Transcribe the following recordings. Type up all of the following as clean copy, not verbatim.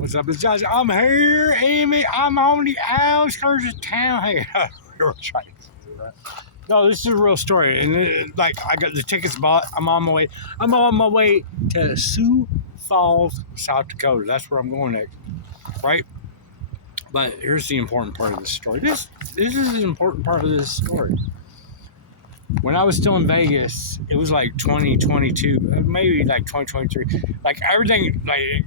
What's up, it's Josh. I'm here, Amy. I'm on the outskirts of town. Hey, we were trying to do that. No, this is a real story. And like, I got the tickets bought. I'm on my way. I'm on my way to Sioux Falls, South Dakota. That's where I'm going next, right? But here's the important part of this story. This is an important part of this story. When I was still in Vegas, it was like 2022, maybe like 2023. Like everything, like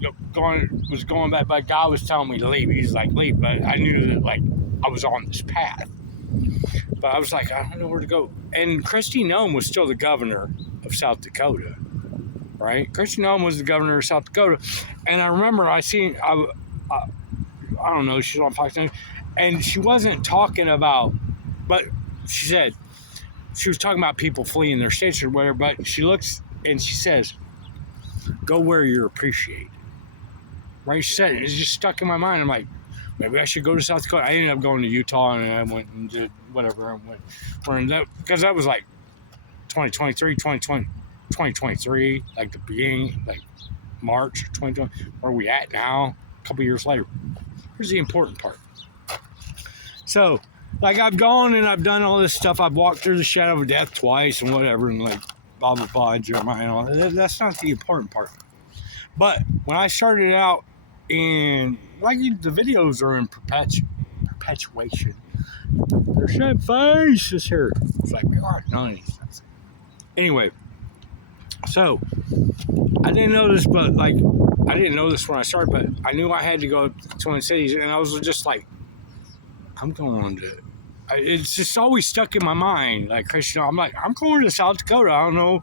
was going back. But God was telling me to leave. He's like, leave. But I knew that like I was on this path. But I was like, I don't know where to go. And Kristi Noem was still the governor of South Dakota, right? Kristi Noem was the governor of South Dakota, and I remember I don't know, she's on Fox News, and she wasn't talking about, but she said. She was talking about people fleeing their states or whatever, but she looks and she says, go where you're appreciated. Right? She said it. It's just stuck in my mind. I'm like, maybe I should go to South Dakota. I ended up going to Utah, and I went and did whatever. Because that was like 2023, like the beginning, like March 2020. Where are we at now? A couple years later. Here's the important part. So, like, I've gone and I've done all this stuff. I've walked through the shadow of death twice and whatever, and like blah blah blah, Jeremiah and all that. That's not the important part. But when I started out in, like, the videos are in perpetuation. There's that face is here. It's like, we are nice. Anyway, so I didn't know this, but like I didn't know this when I started, but I knew I had to go to Twin Cities, and I was just like, I'm going to. It's just always stuck in my mind. Like, Christian, I'm like, I'm going to South Dakota. I don't know.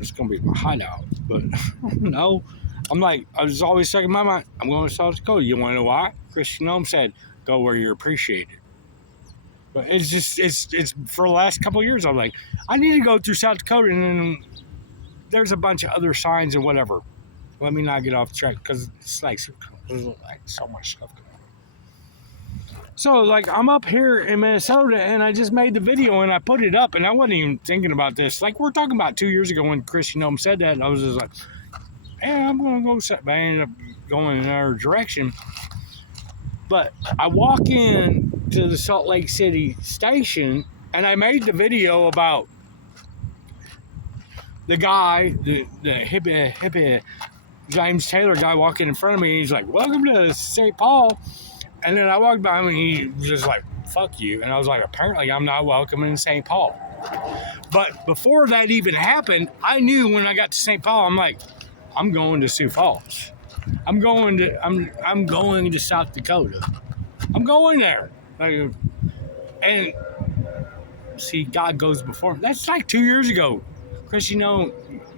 It's going to be my hideout, but I don't know. I'm like, I was always stuck in my mind. I'm going to South Dakota. You want to know why? Kristi Noem said, go where you're appreciated. But it's just, it's for the last couple of years, I'm like, I need to go through South Dakota, and then there's a bunch of other signs and whatever. Let me not get off track, because it's like, there's like so much stuff going on. So, like, I'm up here in Minnesota, and I just made the video, and I put it up, and I wasn't even thinking about this. Like, we're talking about 2 years ago when Kristi Noem said that, and I was just like, yeah, I'm going to go. But I ended up going in another direction. But I walk in to the Salt Lake City station, and I made the video about the guy, the hippie James Taylor guy walking in front of me, and he's like, welcome to St. Paul. And then I walked by him, and he was just like, fuck you. And I was like, apparently I'm not welcome in St. Paul. But before that even happened, I knew when I got to St. Paul, I'm like, I'm going to Sioux Falls. I'm going to South Dakota. I'm going there. Like, and see, God goes before me. That's like 2 years ago. Kristi Noem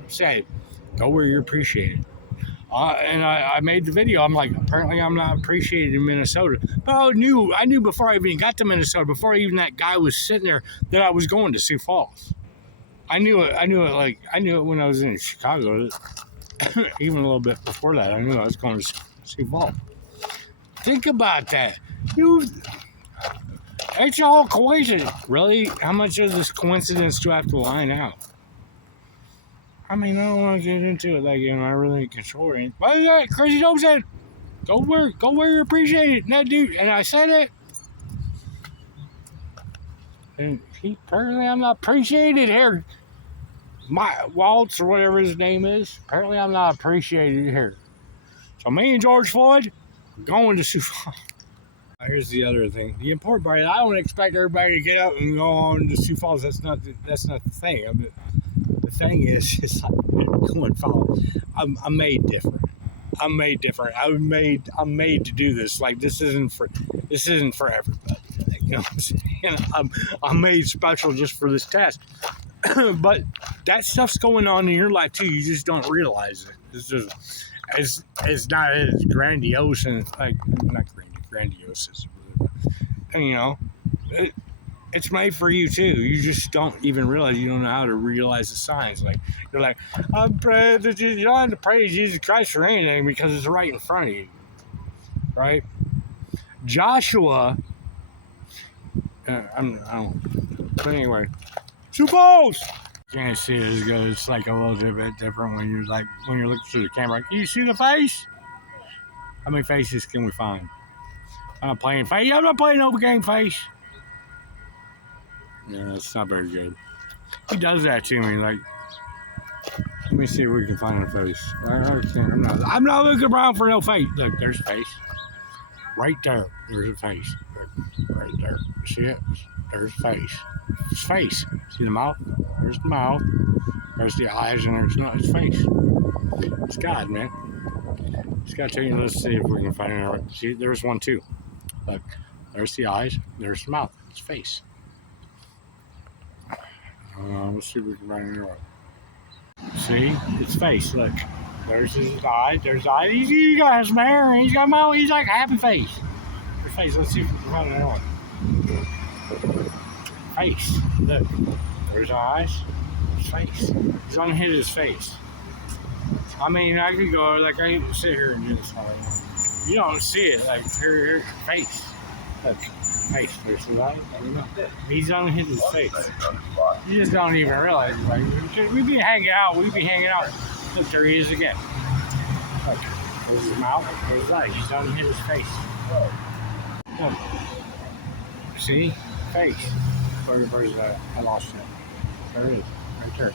said, go where you're appreciated. And I made the video. I'm like, apparently I'm not appreciated in Minnesota. But I knew before I even got to Minnesota, before even that guy was sitting there, that I was going to Sioux Falls. I knew it when I was in Chicago. Even a little bit before that, I knew I was going to Sioux Falls. Think about that. It's all coincidence. Really? How much of this coincidence do I have to line out? I mean, I don't want to get into it, like, am I really in control or anything? But yeah, Kristi Noem said, go where you're appreciated. And that dude, and I said it. And apparently I'm not appreciated here. Waltz, or whatever his name is. Apparently I'm not appreciated here. So me and George Floyd are going to Sioux Falls. Here's the other thing. The important part is I don't expect everybody to get up and go on to Sioux Falls. That's not the thing. The thing is, like, going follow. I'm made different. I'm made to do this. Like, this isn't for everybody. You know what I'm saying? I'm made special just for this test. But that stuff's going on in your life too. You just don't realize it. It's just it's not as grandiose and like not grandiose as, and you know. It's made for you too. You just don't even realize. You don't know how to realize the signs. Like, you're like, I'm praying that you don't have to pray to Jesus Christ for anything because it's right in front of you, right? Joshua, I don't. But anyway, suppose you can't see it as good. It's like a little bit different when you're looking through the camera. Can you see the face? How many faces can we find? I'm not playing face. I'm not playing over game face. Yeah, that's not very good. He does that to me. Like, let me see if we can find a face. I'm not looking around for no face. Look, there's a face. Right there. There's a face. Right there. See it? There's a face. It's face. See the mouth? There's the mouth. There's the eyes, and there's not his face. It's God, man. It's got to you. Let's see if we can find it. See, there's one too. Look, there's the eyes. There's the mouth. It's face. Let's see if we can find it. See, it's face. Look, there's his eye. There's eyes. He's got some hair. He's got a mouth. He's like a happy face. His face. Let's see if we can find it. Face. Look, there's eyes. His face. He's unhid his face. I mean, I could go like I can sit here and do this. You don't see it. Like here, face. Look, face. There's his eyes. I don't know. He's unhid his face. You just don't even realize it. Like we be hanging out. Look, there he is again. Look, there's his mouth. There's his eyes. He's unhid his face. Look. See, face. Where's that? I lost it. There it is. Right there.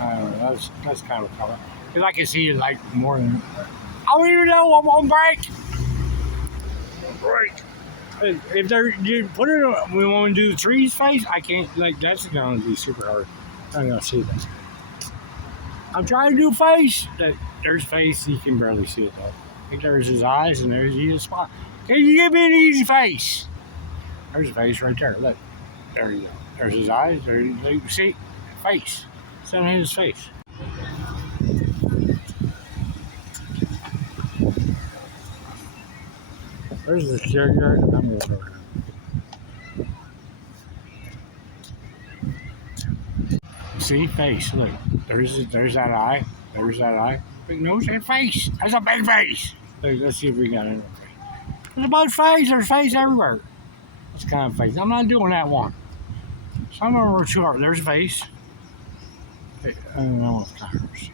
I don't know. That's kind of a color. Because I can see it like more than. I don't even know. I'm on break. If you put it, we want to do the trees face. I can't. Like that's going to be super hard. I'm gonna see that. I'm trying to do face. There's face. You can barely see it though. I think there's his eyes and there's his spot. Can you give me an easy face? There's a face right there. Look. There you go. There's his eyes. There you see face. It's on his face. There's the sugar. I'm going over. See face. Look. There's that eye. There's that eye. Big nose and face. That's a big face. Let's see if we got it. There's a bunch of face. There's face everywhere. That's kind of face. I'm not doing that one. Some of them are too hard. There's a face. I don't know if colors.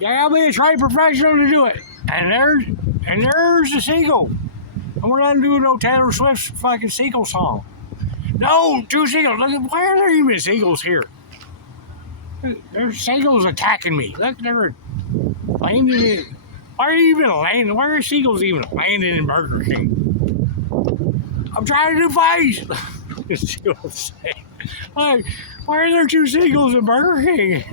You gotta be a trained professional to do it. And there's the seagull. And we're not doing no Taylor Swift fucking seagull song. No, two seagulls. Look, why are there even seagulls here? There's seagulls attacking me. Look, they're landing in. Why are you even landing? Why are seagulls even landing in Burger King? I'm trying to do face. See what I'm saying? Like, why are there two seagulls in Burger King?